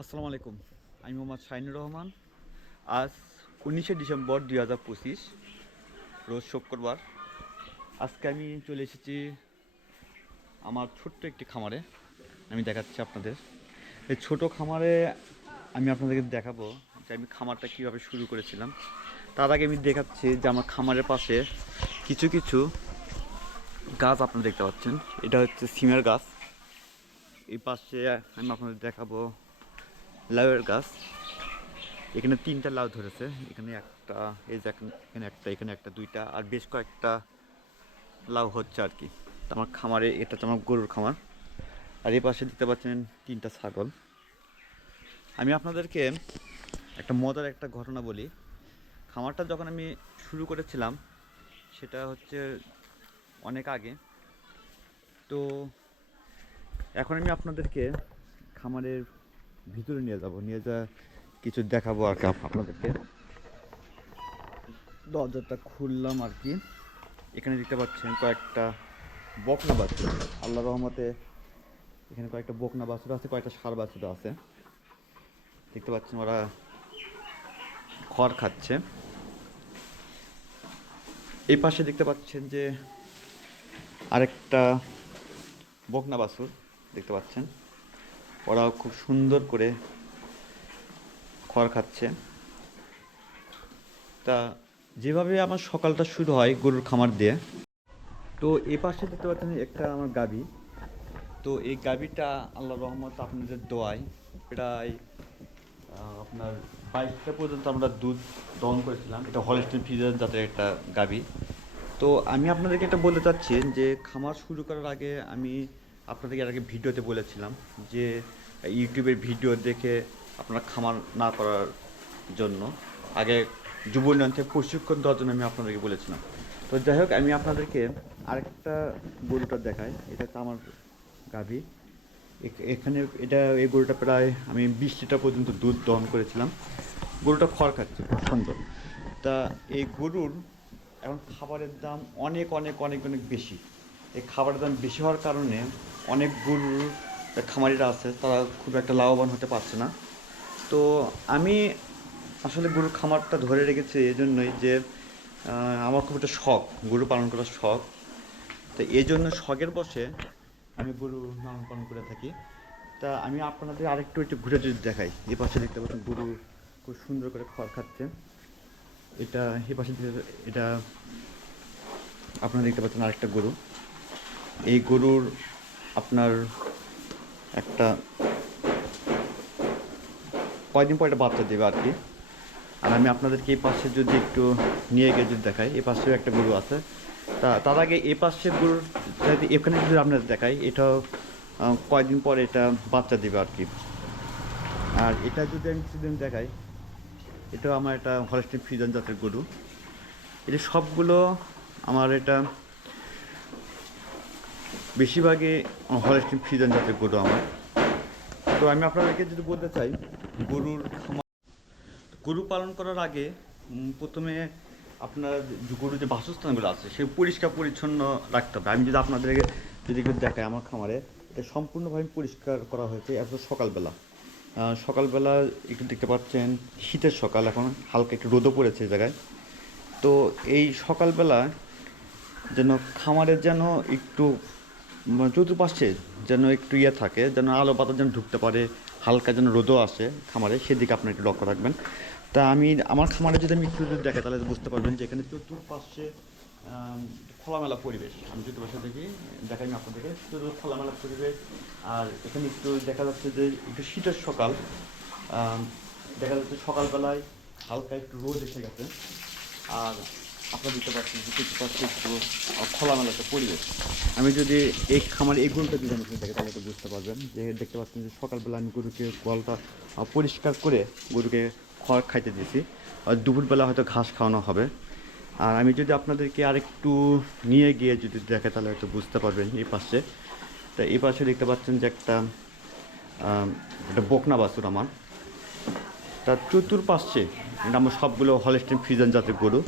আসসালামু আলাইকুম। আমি মোহাম্মদ শাহিনুর রহমান। আজ উনিশে ডিসেম্বর দুই হাজার পঁচিশ, রোজ শুক্রবার। আজকে আমি চলে এসেছি আমার ছোট্ট একটি খামারে। আমি দেখাচ্ছি আপনাদের। এই ছোট খামারে আমি আপনাদেরকে দেখাবো যে আমি খামারটা কীভাবে শুরু করেছিলাম। তার আগে আমি দেখাচ্ছি যে আমার খামারের পাশে কিছু কিছু গাছ আপনারা দেখতে পাচ্ছেন। এটা হচ্ছে সিমের গাছ। এই পাশে আমি আপনাদের দেখাবো লাউয়ের গাছ। এখানে তিনটা লাউ ধরেছে। এখানে একটা, এই যে এখন- একটা, এখানে একটা, দুইটা, আর বেশ কয়েকটা লাউ হচ্ছে আর কি। আমার খামারে, এটা আমার গরুর খামার। আর এই পাশে দিতে পারছেন তিনটা ছাগল। আমি আপনাদেরকে একটা মজার একটা ঘটনা বলি। খামারটা যখন আমি শুরু করেছিলাম, সেটা হচ্ছে অনেক আগে। তো এখন আমি আপনাদেরকে খামারের ভিতরে নিয়ে যাব, নিয়ে যা, কিছু দেখাবো আর কি আপনাদেরকে। দরজাটা খুললাম আর কি। এখানে দেখতে পাচ্ছেন কয়েকটা বকনা বাছুর। আল্লাহ রহমতে এখানে কয়েকটা বকনা বাছুর আছে, কয়েকটা সার বাছুর আছে। দেখতে পাচ্ছেন ওরা খড় খাচ্ছে। এই পাশে দেখতে পাচ্ছেন যে আরেকটা বকনা বাছুর, দেখতে পাচ্ছেন। ওরাও খুব সুন্দর করে খড় খাচ্ছে। তা যেভাবে আমার সকালটা শুরু হয় গরুর খামার দিয়ে, তো এ পাশে দেখতে পাচ্ছেন একটা আমার গাবি তো এই গাবিটা আল্লাহ রহমত আপনাদের দোয়ায় প্রায় আপনার বাইশটা পর্যন্ত আমরা দুধ দহন করেছিলাম। এটা হলস্টিন ফ্রিজার জাতের একটা গাবি তো আমি আপনাদেরকে এটা বলতে চাচ্ছি যে খামার শুরু করার আগে আমি আপনাদেরকে এর আগে ভিডিওতে বলেছিলাম যে ইউটিউবের ভিডিও দেখে আপনারা খামার না করার জন্য আগে যুব উন্নয়ন থেকে প্রশিক্ষণ দেওয়ার জন্য আমি আপনাদেরকে বলেছিলাম। তো যাই হোক, আমি আপনাদেরকে আরেকটা গরুটা দেখাই। এটা হচ্ছে আমার গাভী। এখানে এটা, এই গরুটা প্রায় আমি বিশ লিটার পর্যন্ত দুধ দহন করেছিলাম। গরুটা খড় খাচ্ছে সুন্দর। তা এই গরুর এখন খাবারের দাম অনেক অনেক অনেক অনেক বেশি। এই খাবারের দাম বেশি হওয়ার কারণে অনেক গরুর খামারিরা আছে, তারা খুব একটা লাভবান হতে পারছে না। তো আমি আসলে গরুর খামারটা ধরে রেখেছি এই জন্যই যে আমার খুব একটা শখ গরু পালন করার শখ। তো এই জন্য শখের বসে আমি গরু লালন পালন করে থাকি। তা আমি আপনাদের আরেকটু একটু ঘুরে যদি দেখাই, এই পাশে দেখতে পাচ্ছেন গরু খুব সুন্দর করে খড় খাচ্ছে। এটা, এই পাশে এটা আপনারা দেখতে পাচ্ছেন আরেকটা গরু। এই গরুর আপনার একটা কয়দিন পর একটা বাচ্চা দেবে আর কি। আর আমি আপনাদেরকে এই পাশে যদি একটু নিয়ে গিয়ে যদি দেখাই, এই পাশেও একটা গরু আছে। তা, তার আগে এই পাশের গরুর যদি এখানে যদি আপনাদের দেখাই, এটাও কয়দিন পর এটা বাচ্চা দেবে আর কি। আর এটা যদি আমি কিছুদিন দেখাই, এটাও আমার একটা হলস্টিন ফ্রিজন জাতের গরু। এটা সবগুলো আমার এটা বেশিরভাগই হলস্টিন ফ্রিজন জাতের গরু আমার। তো আমি আপনাদেরকে যদি বলতে চাই, গরুর গরু পালন করার আগে প্রথমে আপনার গরুর যে বাসস্থানগুলো আছে সে পরিষ্কার পরিচ্ছন্ন রাখতে হবে। আমি যদি আপনাদেরকে যদি একটু দেখাই আমার খামারে, এটা সম্পূর্ণভাবে পরিষ্কার করা হয়েছে এখন সকালবেলা। সকালবেলা একটু দেখতে পাচ্ছেন, শীতের সকাল, এখন হালকা একটু রোদও পড়েছে এই জায়গায়। তো এই সকালবেলা যেন খামারের যেন একটু চতুর্পাশে যেন একটু ইয়ে থাকে, যেন আলো বাতাস যেন ঢুকতে পারে, হালকা যেন রোদও আসে খামারে, সেদিকে আপনার একটু লক্ষ্য রাখবেন। তা আমি, আমার খামারে যদি আমি একটু যদি দেখাই তাহলে বুঝতে পারবেন যে এখানে চতুর্পাশে খোলামেলা পরিবেশ। আমি চতুর্পাশে দেখি, দেখাই আমি আপনাদেরকে চতুর খোলামেলা পরিবেশ। আর এখানে একটু দেখা যাচ্ছে যে একটু শীতের সকাল। দেখা যাচ্ছে সকালবেলায় হালকা একটু রোদ এসে গেছে। আর আপনারা দেখতে পাচ্ছেন যে কিছু পাচ্ছে একটু খোলামেলা একটা পরিবেশ। আমি যদি এই খামার এই গরুটা যদি আমি দেখে তাহলে বুঝতে পারবেন যে দেখতে পাচ্ছেন যে সকালবেলা আমি গরুকে গোয়ালটা পরিষ্কার করে গরুকে খড় খাইতে দিয়েছি। আর দুপুরবেলা হয়তো ঘাস খাওয়ানো হবে। আর আমি যদি আপনাদেরকে আরেকটু নিয়ে গিয়ে যদি দেখে, তাহলে হয়তো বুঝতে পারবেন এই পাশে। তা এই পাশে দেখতে পাচ্ছেন যে একটা একটা বকনা বাছুর আমার। তার চতুর্পাশে, এটা আমার সবগুলো হলস্টিন ফ্রিজান জাতের গরু।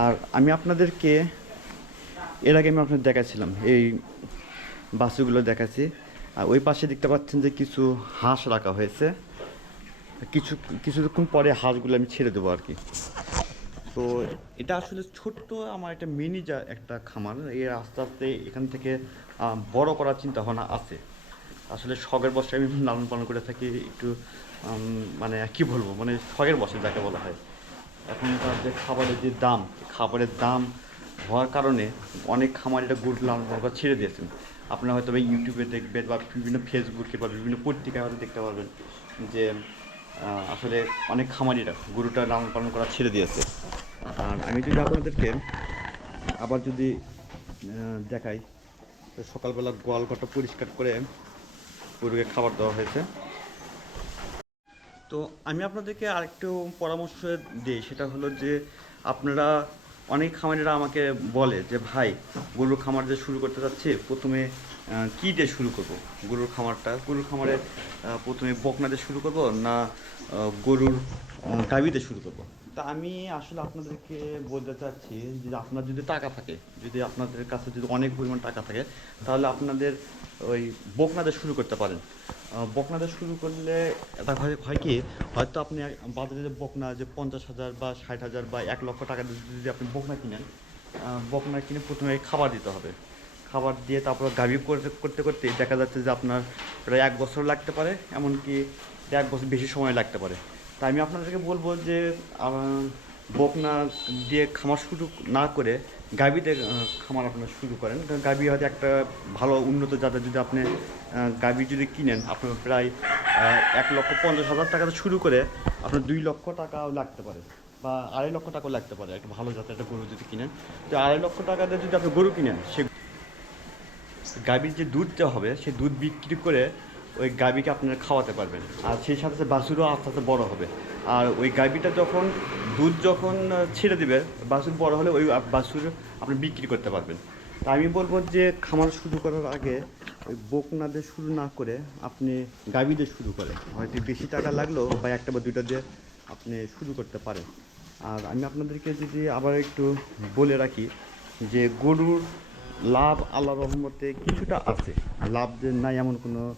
আর আমি আপনাদেরকে, এর আগে আমি আপনাদের দেখাচ্ছিলাম এই বাছুরগুলো দেখাচ্ছি। আর ওই পাশে দেখতে পাচ্ছেন যে কিছু হাঁস রাখা হয়েছে। কিছু, কিছুক্ষণ পরে হাঁসগুলো আমি ছেড়ে দেবো আর কি। তো এটা আসলে ছোট্ট আমার একটা মিনি যা একটা খামার। এর আস্তে আস্তে এখান থেকে বড় করার চিন্তা ভাবনা আছে। আসলে শখের বসে আমি লালন পালন করে থাকি, একটু মানে কি বলব? মানে শখের বসে যাকে বলা হয়। এখনকার যে খাবারের যে দাম, খাবারের দাম হওয়ার কারণে অনেক খামার এটা গরু লালন পালন ছেড়ে দিয়েছেন। আপনারা হয়তো ইউটিউবে দেখবেন বা বিভিন্ন ফেসবুকে বা বিভিন্ন পত্রিকায় হয়তো দেখতে পারবেন যে আসলে অনেক খামারিরা গরুটা লালন পালন করা ছেড়ে দিয়েছে। আর আমি যদি আপনাদেরকে আবার যদি দেখাই সকালবেলা গোয়াল ঘরটা পরিষ্কার করে গরুকে খাবার দেওয়া হয়েছে। তো আমি আপনাদেরকে আরেকটু পরামর্শ দিই, সেটা হলো যে আপনারা অনেক খামারিরা আমাকে বলে যে, ভাই, গরুর খামার যে শুরু করতে যাচ্ছে প্রথমে কি দিয়ে শুরু করব? গরুর খামারটা, গরুর খামারে প্রথমে বকনা দিয়ে শুরু করব না গরুর গাভী দিয়ে শুরু করব? তা আমি আসলে আপনাদেরকে বলতে চাচ্ছি যে আপনার যদি টাকা থাকে, যদি আপনাদের কাছে যদি অনেক পরিমাণ টাকা থাকে, তাহলে আপনাদের ওই বকনাদের শুরু করতে পারেন। বকনাদের শুরু করলে এটা হয় হয় কি? হয়তো আপনি বাজারে বকনা, যে পঞ্চাশ হাজার বা ষাট হাজার বা এক লক্ষ টাকা যদি আপনি বকনা কিনেন বকনা কিনে প্রথমে খাবার দিতে হবে। খাবার দিয়ে তারপর গাভী করতে করতে করতে দেখা যাচ্ছে যে আপনার প্রায় এক বছর লাগতে পারে, এমনকি এক বছর বেশি সময় লাগতে পারে। তাই আমি আপনাদেরকে বলব যে বকনা দিয়ে খামার শুরু না করে দিয়ে খামার আপনারা শুরু করেন। কারণ গাভী হয়তো একটা ভালো উন্নত জাতের যদি আপনি গাভী যদি কিনেন আপনার প্রায় এক লক্ষ পঞ্চাশ হাজার টাকাতে শুরু করে আপনার দুই লক্ষ টাকাও লাগতে পারে বা আড়াই লক্ষ টাকাও লাগতে পারে একটা ভালো জাতের একটা গরু যদি কিনেন। তো আড়াই লক্ষ টাকা দিয়ে যদি আপনি গরু কিনেন, সে গাভীর যে দুধটা হবে সেই দুধ বিক্রি করে ওই গাভীকে আপনারা খাওয়াতে পারবেন। আর সেই সাথে সাথে বাছুরও আস্তে আস্তে বড় হবে। আর ওই গাভীটা যখন, দুধ যখন ছেড়ে দেবে, বাছুর বড় হলে ওই বাছুর আপনি বিক্রি করতে পারবেন। তা আমি বলব যে খামার শুরু করার আগে ওই বকনা দিয়ে শুরু না করে আপনি গাভী দিয়ে শুরু করেন। হয়তো বেশি টাকা লাগল বা একটা বা দুইটা দিয়ে আপনি শুরু করতে পারেন। আর আমি আপনাদেরকে যদি আবার একটু বলে রাখি যে গরুর লাভ আল্লাহ রহমতে কিছুটা আছে। লাভ যে নাই এমন কোনো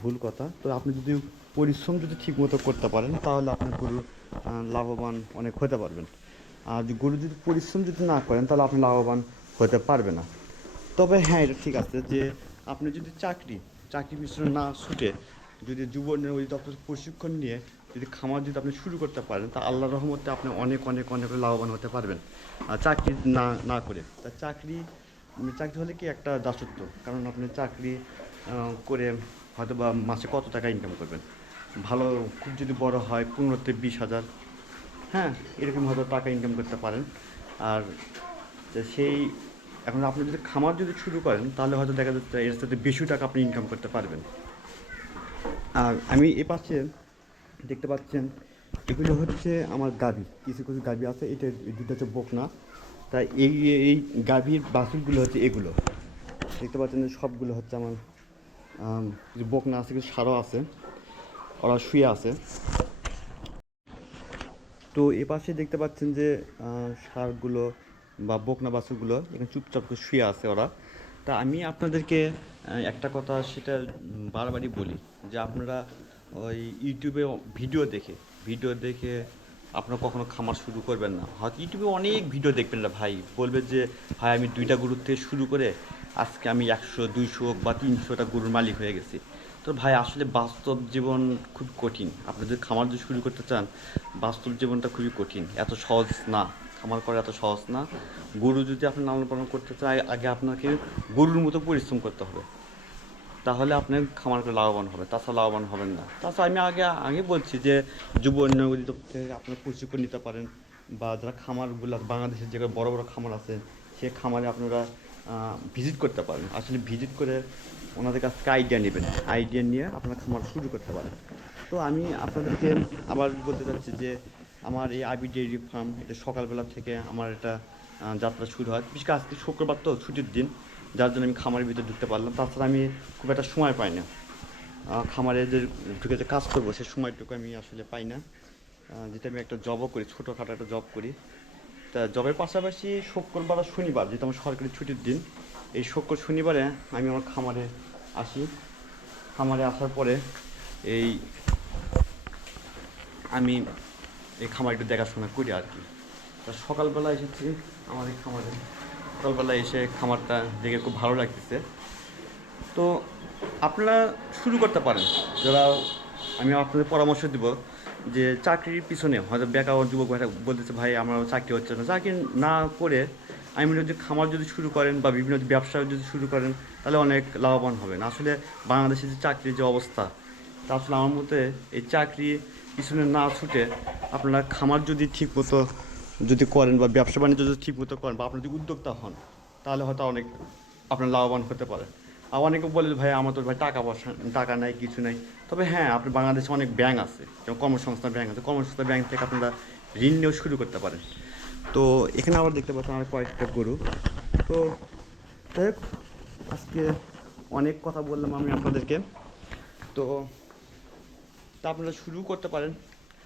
ভুল কথা। তো আপনি যদি পরিশ্রম যদি ঠিকমতো করতে পারেন, তাহলে আপনার গরু লাভবান অনেক হতে পারবেন। আর গরু যদি পরিশ্রম যদি না করেন, তাহলে আপনি লাভবান হতে পারবে না। তবে হ্যাঁ এটা ঠিক আছে যে আপনি যদি চাকরি চাকরি পিছনে না ছুটে যদি যুব অধিদপ্তর প্রশিক্ষণ নিয়ে যদি খামার যদি আপনি শুরু করতে পারেন, তা আল্লাহ রহমতে আপনি অনেক অনেক অনেক লাভবান হতে পারবেন। আর চাকরি না না করে। তা চাকরি চাকরি হলে কি একটা দাসত্ব? কারণ আপনি চাকরি করে হয়তো বা মাসে কত টাকা ইনকাম করবেন? ভালো খুব যদি বড় হয় পনেরোতে বিশ হাজার। হ্যাঁ এরকম হয়তো টাকা ইনকাম করতে পারেন। আর সেই এখন আপনি যদি খামার যদি শুরু করেন তাহলে হয়তো দেখা যাচ্ছে এর সাথে বেশি টাকা আপনি ইনকাম করতে পারবেন। আর আমি এ পাশে দেখতে পাচ্ছেন এগুলো হচ্ছে আমার গাভী। কিছু কিছু গাভী আছে এটা দুটো হচ্ছে বকনা। তাই এই এই গাভীর বাছুরগুলো হচ্ছে এগুলো। দেখতে পাচ্ছেন সবগুলো হচ্ছে আমার আম, কিছু বকনা আছে, কিছু সারও আছে। ওরা শুয়ে আছে। তো এ পাশে দেখতে পাচ্ছেন যে সারগুলো বা বকনা বাছুরগুলো এখানে চুপচাপ করে শুয়ে আছে ওরা। তা আমি আপনাদেরকে একটা কথা সেটা বারবারই বলি যে আপনারা ওই ইউটিউবে ভিডিও দেখে ভিডিও দেখে আপনারা কখনো খামার শুরু করবেন না। হয়তো ইউটিউবে অনেক ভিডিও দেখবেন না ভাই। বলবে যে, ভাই, আমি দুইটা গরুর থেকে শুরু করে আজকে আমি একশো, দুইশো বা তিনশোটা গরুর মালিক হয়ে গেছি। তো ভাই, আসলে বাস্তব জীবন খুব কঠিন। আপনি যদি খামার যদি শুরু করতে চান, বাস্তব জীবনটা খুবই কঠিন। এত সহজ না। খামার করা এত সহজ না। গরু যদি আপনি লালন পালন করতে চান আগে আপনাকে গরুর মতো পরিশ্রম করতে হবে। তাহলে আপনি খামার করে লাভবান হবে তাছাড়া লাভবান হবেন না। তাছাড়া আমি আগে আগে বলছি যে, যুব উন্নয়ন থেকে আপনার প্রশিক্ষণ নিতে পারেন। বা যারা খামারগুলো, বাংলাদেশের যে বড় বড় খামার আছে, সে খামারে আপনারা ভিজিট করতে পারেন আসলে ভিজিট করে ওনাদের কাছ থেকে আইডিয়া নেবেন। আইডিয়া নিয়ে আপনার খামার শুরু করতে পারেন। তো আমি আপনাদেরকে আবার বলতে চাচ্ছি যে, আমার এই আবি ডেয়ারি ফার্ম, এটা সকালবেলা থেকে আমার এটা যাত্রা শুরু হয়। বিশেষ করে আজকে শুক্রবার তো ছুটির দিন, যার জন্য আমি খামারের ভিতরে ঢুকতে পারলাম। তাছাড়া আমি খুব একটা সময় পাই না। খামারে যে ঢুকে যে কাজ করব, সে সময়টুকু আমি আসলে পাই না। যেটা আমি একটা জবও করি, ছোটোখাটো একটা জব করি। তা জবের পাশাপাশি শুক্রবার আর শনিবার, যেহেতু আমার সরকারি ছুটির দিন, এই শুক্র শনিবারে আমি আমার খামারে আসি। খামারে আসার পরে এই আমি এই খামার একটু দেখাশোনা করি আর কি। তা সকালবেলা এসেছি আমার এই খামারে। সকালবেলা এসে খামারটা দেখে খুব ভালো লাগতেছে। তো আপনারা শুরু করতে পারেন। যারা আমি আপনাদের পরামর্শ দিব যে চাকরির পিছনে, হয়তো বেকার যুবক বলতেছে, ভাই, আমার চাকরি হচ্ছে না। চাকরি না করে আমি যদি খামার যদি শুরু করেন বা বিভিন্ন ব্যবসা যদি শুরু করেন, তাহলে অনেক লাভবান হবেন। আসলে বাংলাদেশের যে চাকরির যে অবস্থা, তা আসলে আমার মতে এই চাকরি পিছনে না ছুটে আপনারা খামার যদি ঠিক মতো যদি করেন বা ব্যবসা বাণিজ্য যদি ঠিক মতো করেন বা আপনি যদি উদ্যোক্তা হন, তাহলে হয়তো অনেক আপনার লাভবান হতে পারে অনেকে বলে ভাই, আমার তো ভাই টাকা পয়সা, টাকা নাই, কিছু নাই। তবে হ্যাঁ আপনি বাংলাদেশে অনেক ব্যাংক আছে, যেমন কর্মসংস্থান ব্যাংক আছে। কর্মসংস্থান ব্যাংক থেকে আপনারা ঋণ নিয়েও শুরু করতে পারেন। তো এখানে আবার দেখতে পাচ্ছেন আমার কয়েকটা গরু। তো যাই হোক, আজকে অনেক কথা বললাম আমি আপনাদেরকে। তো তা আপনারা শুরু করতে পারেন।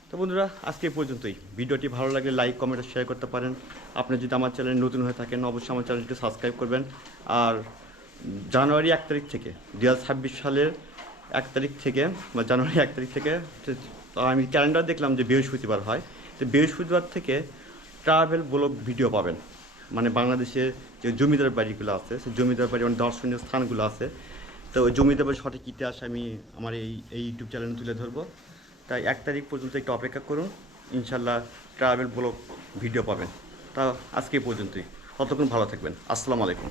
তো বন্ধুরা, আজকে পর্যন্তই। ভিডিওটি ভালো লাগলে লাইক কমেন্ট শেয়ার করতে পারেন। আপনি যদি আমার চ্যানেল নতুন হয়ে থাকেন, অবশ্যই আমার চ্যানেলটি সাবস্ক্রাইব করবেন। আর জানুয়ারি এক তারিখ থেকে দু হাজার ছাব্বিশ সালের এক তারিখ থেকে, বা জানুয়ারি এক তারিখ থেকে আমি ক্যালেন্ডার দেখলাম যে বৃহস্পতিবার হয়। তো বৃহস্পতিবার থেকে ট্রাভেল ব্লগ ভিডিও পাবেন। মানে বাংলাদেশের যে জমিদার বাড়িগুলো আছে, সেই জমিদার বাড়ি মানে দর্শনীয় স্থানগুলো আছে। তো ওই জমিদার বাড়ির সঠিক ইতিহাস আমি আমার এই এই ইউটিউব চ্যানেলে তুলে ধরবো। তাই এক তারিখ পর্যন্ত একটু অপেক্ষা করুন ইনশাল্লাহ ট্রাভেল ব্লগ ভিডিও পাবেন। তা আজকে পর্যন্তই। ততক্ষণ ভালো থাকবেন। আসসালামু আলাইকুম।